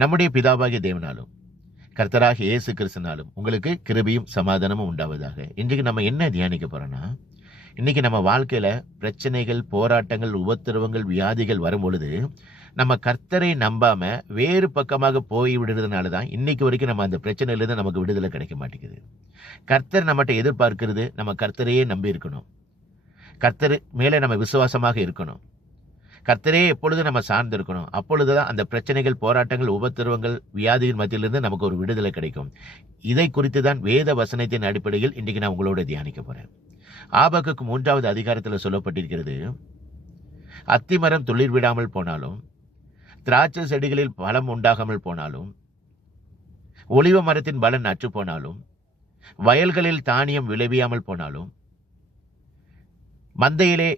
நம்முடைய பிதாவாகிய தேவனாலும் கர்த்தராகிய இயேசு கிறிஸ்துனாலும் உங்களுக்கு கிருபையும் சமாதானமும் உண்டாவதாக. இன்றைக்கு நம்ம என்ன தியானிக்க போறோம்னா, இன்னைக்கு நம்ம வாழ்க்கையில பிரச்சனைகள், போராட்டங்கள், உபத்திரவங்கள், வியாதிகள் வரும் பொழுது நம்ம கர்த்தரை நம்பாம வேறு பக்கமாக போய் விடுறதுனால தான் இன்னைக்கு வரைக்கும் நம்ம அந்த பிரச்சனையிலிருந்து நமக்கு விடுதலை கிடைக்க மாட்டேங்குது. கர்த்தர் நம்மகிட்ட எதிர்பார்க்கிறது நம்ம கர்த்தரையே நம்பி இருக்கணும். கர்த்தர் மேலே நம்ம விசுவாசமாக இருக்கணும். கர்த்தரே எப்பொழுது நம்ம சார்ந்து இருக்கணும். அப்பொழுதுதான் அந்த பிரச்சனைகள், போராட்டங்கள், உபத்திரவங்கள், வியாதியின் மத்தியிலிருந்து நமக்கு ஒரு விடுதலை கிடைக்கும். இதை குறித்து தான் வேத வசனத்தின் அடிப்படையில் இன்றைக்கு நான் உங்களோட தியானிக்க போறேன். ஆபகுக்கு 3வது அதிகாரத்தில் சொல்லப்பட்டிருக்கிறது, அத்திமரம் துளிர் விடாமல் போனாலும், திராட்சை செடிகளில் பலம் உண்டாகாமல் போனாலும், ஒலிவ மரத்தின் பலன் அற்று போனாலும், வயல்களில் தானியம் விளைவியாமல் போனாலும், மந்தையிலே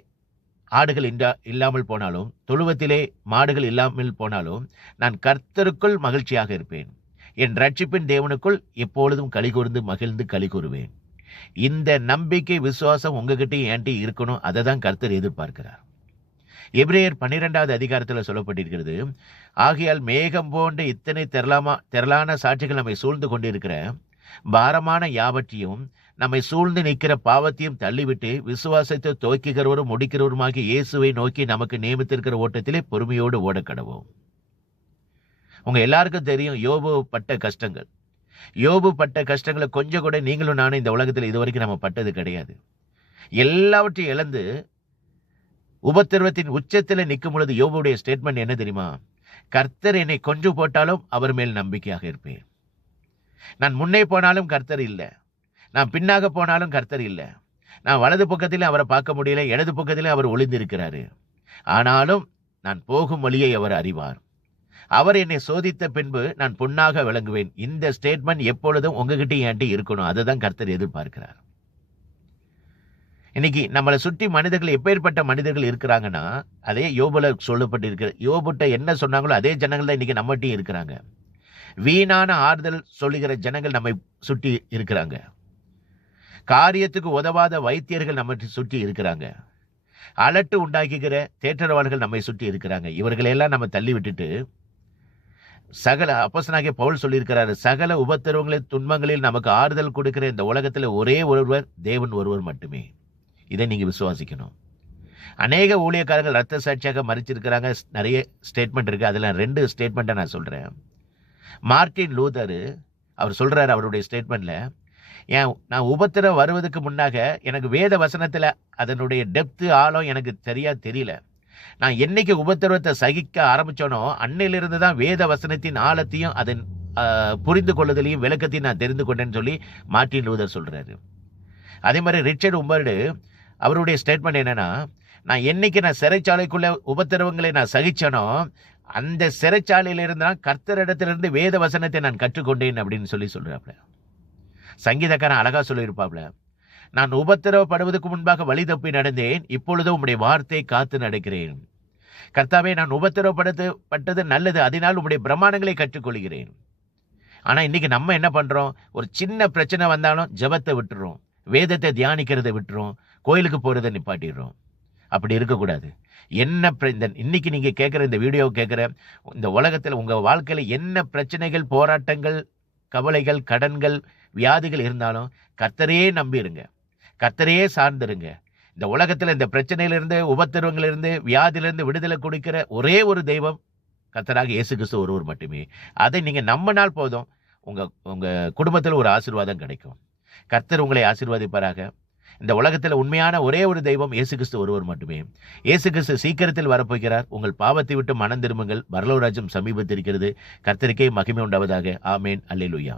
ஆடுகள் இல்லாமல் போனாலும், தொழுவத்திலே மாடுகள் இல்லாமல் போனாலும், நான் கர்த்தருக்குள் மகிழ்ச்சியாக இருப்பேன். என் ரட்சிப்பின் தேவனுக்குள் எப்பொழுதும் களி கூர்ந்து மகிழ்ந்து களி கூறுவேன். இந்த நம்பிக்கை, விசுவாசம் உங்ககிட்டயும் என்கிட்ட இருக்கணும். அதை தான் கர்த்தர் எதிர்பார்க்கிறார். எபிரேயர் 12வது அதிகாரத்தில் சொல்லப்பட்டிருக்கிறது, ஆகையால் மேகம் போன்ற இத்தனை திரளான சாட்சிகள் நம்மை சூழ்ந்து கொண்டிருக்கிற பாரமான யாவற்றையும், நம்மை சூழ்ந்து நிற்கிற பாவத்தையும் தள்ளிவிட்டு விசுவாசத்தை துவக்குகிறவரும் முடிக்கிறவருமாகிய இயேசுவை நோக்கி நமக்கு நியமித்திருக்கிற ஓட்டத்திலே பொறுமையோடு ஓடக்கடவோம். உங்க எல்லாருக்கும் தெரியும் யோபு பட்ட கஷ்டங்கள். யோபு பட்ட கஷ்டங்களை கொஞ்சம் கூட நீங்களும் நானும் இந்த உலகத்தில் இதுவரைக்கும் நம்ம பட்டது கிடையாது. எல்லாவற்றையும் இழந்து உபத்திரவத்தின் உச்சத்தில் நிற்கும் பொழுது யோபுடைய ஸ்டேட்மெண்ட் என்ன தெரியுமா? கர்த்தர் என்னை கொன்று போட்டாலும் அவர் மேல் நம்பிக்கையாக இருப்பேன். நான் முன்னே போனாலும் கர்த்தர் இல்லை, நான் பின்னாக போனாலும் கர்த்தர் இல்லை, நான் வலது பக்கத்திலே அவரை பார்க்க முடியல, இடது பக்கத்திலே அவர் ஒளிந்திருக்கிறாரு, ஆனாலும் நான் போகும் வழியை அவர் அறிவார். அவர் என்னை சோதித்த பின்பு நான் பொன்னாக விளங்குவேன். இந்த ஸ்டேட்மெண்ட் எப்பொழுதும் உங்ககிட்ட என்கிட்ட இருக்கணும். அதை தான் கர்த்தர் எதிர்பார்க்கிறார். இன்னைக்கு நம்மளை சுற்றி மனிதர்கள் எப்பேற்பட்ட மனிதர்கள் இருக்கிறாங்கன்னா, அதே யோபுல சொல்லப்பட்டிருக்கிற, யோபுட்ட என்ன சொன்னாங்களோ அதே ஜனங்கள் தான் இன்னைக்கு நம்மகிட்டையும் இருக்கிறாங்க. வீணான ஆறுதல் சொல்லுகிற ஜனங்கள் நம்மை சுற்றி இருக்கிறாங்க. காரியத்துக்கு உதவாத வைத்தியர்கள் நம்மை சுற்றி இருக்கிறாங்க. அலட்டு உண்டாக்குகிற தேற்றரவாளர்கள் நம்மை சுற்றி இருக்கிறாங்க. இவர்களெல்லாம் நம்ம தள்ளி விட்டுட்டு, சகல அப்போஸ்தலனாகிய பவுல் சொல்லியிருக்கிறாரு, சகல உபத்திரவங்களின் துன்பங்களில் நமக்கு ஆறுதல் கொடுக்கிற இந்த உலகத்தில் ஒரே ஒருவர், தேவன் ஒருவர் மட்டுமே. இதை நீங்க விசுவாசிக்கணும். அநேக ஊழியக்காரர்கள் ரத்த சாட்சியாக மறிச்சிருக்கிறாங்க. நிறைய ஸ்டேட்மெண்ட் இருக்கு. அதில் 2 ஸ்டேட்மெண்ட்டை நான் சொல்றேன். மார்ட்டின் லூதர் அவர் சொல்றாரு அவருடைய ஸ்டேட்மெண்ட்ல, ஏன் நான் உபத்திரம் வருவதற்கு முன்னாக எனக்கு வேத வசனத்தில் அதனுடைய டெப்த்து ஆழம் எனக்கு தெரியல. நான் என்னைக்கு உபத்திரவத்தை சகிக்க ஆரம்பிச்சோனோ அன்னையிலிருந்து தான் வேத வசனத்தின் ஆழத்தையும் அதன் புரிந்து கொள்ளுதலையும் விளக்கத்தையும் நான் தெரிந்து கொண்டேன்னு சொல்லி மார்ட்டின் லூதர் சொல்றாரு. அதே மாதிரி ரிச்சர்ட் உம்பர்டு அவருடைய ஸ்டேட்மெண்ட் என்னன்னா, நான் என்னைக்கு சிறைச்சாலைக்குள்ள உபத்திரவங்களை நான் சகிச்சனோ அந்த சிறைச்சாலையிலிருந்து தான் கர்த்தரிடத்திலிருந்து வேத வசனத்தை நான் கற்றுக்கொண்டேன் அப்படின்னு சொல்றாப்ல. சங்கீதக்காரன் அழகா சொல்லியிருப்பாப்ல, நான் உபத்திரவப்படுவதற்கு முன்பாக வழி தப்பி நடந்தேன், இப்பொழுது உம்முடைய வார்த்தை காத்து நடக்கிறேன். கர்த்தாவே, நான் உபத்திரவப்பட்டது நல்லது, அதனால் உம்முடைய பிரமாணங்களை கற்றுக்கொள்கிறேன். ஆனா இன்னைக்கு நம்ம என்ன பண்றோம்? ஒரு சின்ன பிரச்சனை வந்தாலும் ஜெபத்தை விட்டுறோம், வேதத்தை தியானிக்கிறதை விட்டுறோம், கோயிலுக்கு போறதை நிப்பாட்டிடுறோம். அப்படி இருக்கக்கூடாது. என்ன இன்னைக்கு நீங்க கேட்கிற இந்த வீடியோ கேட்கிற இந்த உலகத்தில் உங்க வாழ்க்கையில என்ன பிரச்சனைகள், போராட்டங்கள், கவலைகள், கடன்கள், வியாதிகள் இருந்தாலும் கர்த்தரையே நம்பிருங்க, கர்த்தரையே சார்ந்திருங்க. இந்த உலகத்தில் இந்த பிரச்சனையிலிருந்து, உபத்திரவங்களிலிருந்து, வியாதியிலிருந்து விடுதலை கொடுக்கிற ஒரே ஒரு தெய்வம் கர்த்தராக இயேசு கிறிஸ்து ஒருவர் மட்டுமே. அதை நீங்க நம்பினால் போதும், உங்க குடும்பத்தில் ஒரு ஆசீர்வாதம் கிடைக்கும். கர்த்தர் உங்களை ஆசீர்வதிப்பாராக. இந்த உலகத்தில் உண்மையான ஒரே ஒரு தெய்வம் இயேசு கிறிஸ்து ஒருவர் மட்டுமே. இயேசு கிறிஸ்து சீக்கிரத்தில் வரப்போகிறார். உங்கள் பாவத்தை விட்டு மனம் திரும்புங்கள், பரலோக ராஜ்யம் சமீபத்திருக்கிறது. கர்த்தருக்கே மகிமை உண்டாவதாக. ஆமேன். அல்லேலூயா.